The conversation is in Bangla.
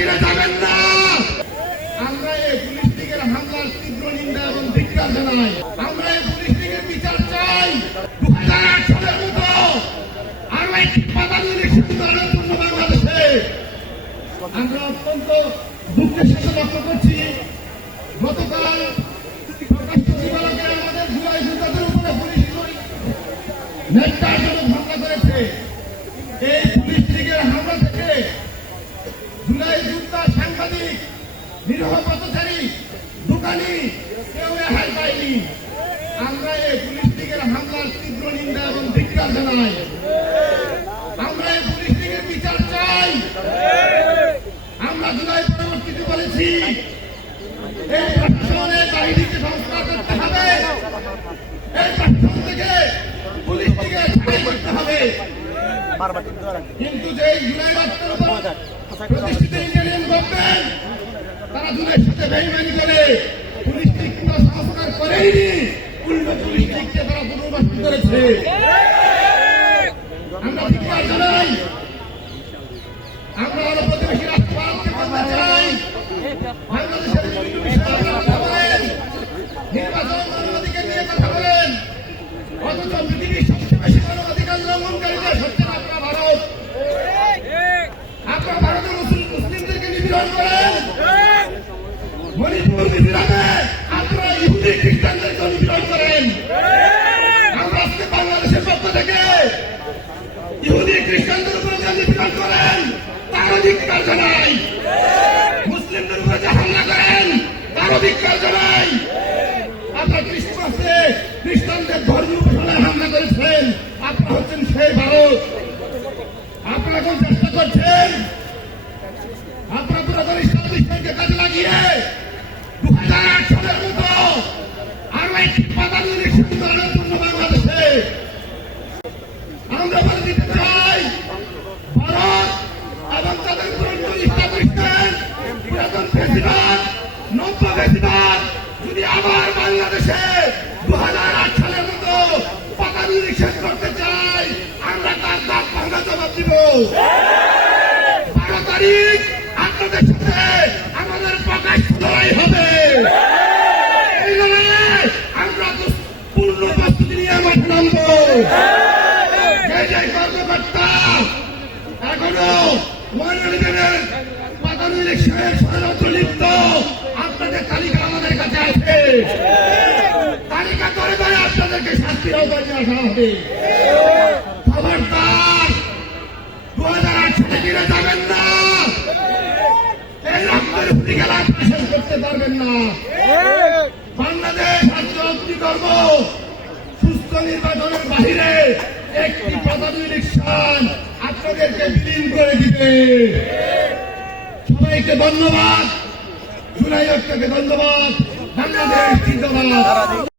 ফিরে যাবেন না। আমরা এই পুলিশ লীগের হামলার তীব্র নিন্দা এবং ধিক্কার জানাই। আমরা এই পুলিশ লীগের বিচার চাই। 2008 সালের মতো আরো একটি বাঙালি ইলেকশন জন্য বাংলাদেশে আমরা অত্যন্ত দুঃখের সাথে লক্ষ্য করছি, গতকাল প্রকাশ্য দিবালোকে আমাদের জুলাই যোদ্ধাদের উপরে পুলিশ নেতাজনক হামলা করেছে। এই পুলিশ লীগের হামলা থেকে জুলাই যোদ্ধা, সাংবাদিক, নিরীহ পথচারী, দোকানি কেউ রেহাই পায়নি। আমরা এই পুলিশ লীগের হামলার তীব্র নিন্দা এবং ধিক্কার জানাই। আমরা এই পুলিশ লীগের বিচার চাই। আমরা জুলাই পরবর্তীতে বলেছি এই প্রশাসনের বাহিনীকে সংস্কার করতে হবে, এই প্রশাসন থেকে পুলিশ লীগের ছাড়াই করতে হবে। কিন্তু যে জুলাই প্রতিষ্ঠিত ইন্ডিয়ান গভর্নমেন্ট তারা জুলাইয়ের সাথে বেইমানি করে পুলিশ লীগ কোনো সংস্কার করেনি, উল্টো পুলিশ লীগকে তারা পুনর্বাসন করেছে। আমরা ধিক্কার জানাই। আমরা আরো প্রতিবেশী রাষ্ট্র ভারতকে বলতে চাই, বাংলাদেশের বিভিন্ন বিষয়ে কথা বলেন, নির্বাচন মানবাধিকার নিয়ে কথা বলেন, অথচ পৃথিবীর সবচেয়ে বেশি মানবাধিকার লঙ্ঘনকারীদের হচ্ছেন আপনারা ভারত। আপনারা ভারতের মুসলিমদেরকে নিপীড়ন করেন, মণিপুর মিজোরামে আপনারা ইহুদি খ্রিস্টানদেরকে নিপীড়ন করেন। আমরা আজকে বাংলাদেশের পক্ষ থেকে ইহুদি খ্রিস্টানদের উপরে যে নিপীড়ন করেন তারও ধিক্কার জানাই। মুসলিমদের উপরে যে হামলা করেন তারও ধিক্কার জানাই। আপনারা ক্রিসমাসে খ্রিস্টানদের ধর্মীয় উপাসনায় হামলা করেছেন, আপনারা হচ্ছেন সেই ভারত। আপনারা কোন চেষ্টা করছেন? আপনারা পুরাতন ইসলাম বিষয়কে কাজে লাগিয়ে 2008 সালের মতো আরো একটি বাঙালি ইলেকশন জন্য বাংলাদেশে আমরা বলে দিতে চাই, ভারত এবং তাদের পুরনো ইসলামিস্টদের পুরাতন প্রেসিডেন্ট, নব্য প্রেসিডেন্ট যদি আবার বাংলাদেশে 2008 সালের মতো বাঙালি ইলেকশন করতে চাই, আমরা তার দাঁত ভাঙা জবাব দিব। 12 তারিখ আপনাদের সাথে আমাদের প্রকাশ লড়াই হবে। এই লড়াইয়ে আমরা পূর্ণ প্রস্তুতি নিয়ে মাঠে নামবো। যে কর্মকর্তা এখনো মনোনয়নের বাঙালি ইলেকশনের ষড়যন্ত্র লিপ্ত, আপনাদের তালিকা আমাদের কাছে আছে। তালিকা করে করে আপনাদেরকে শাস্তির আওতায় নিয়ে আসা হবে। খবরদার 2008 সালে ফিরে যাবেন না। এই রক্তের ভূমিকা পেশন করতে পারবেন না। বাংলাদেশ রাজ্য অগ্নিকর্ম সুস্থ নির্বাচনের বাহিরে একটি প্রধান ইলেকশন আপনাদেরকে বিলীন করে দিবে। সবাইকে ধন্যবাদ। জুলাই 8 ধন্যবাদ। বাংলাদেশ জিন্দাবাদ।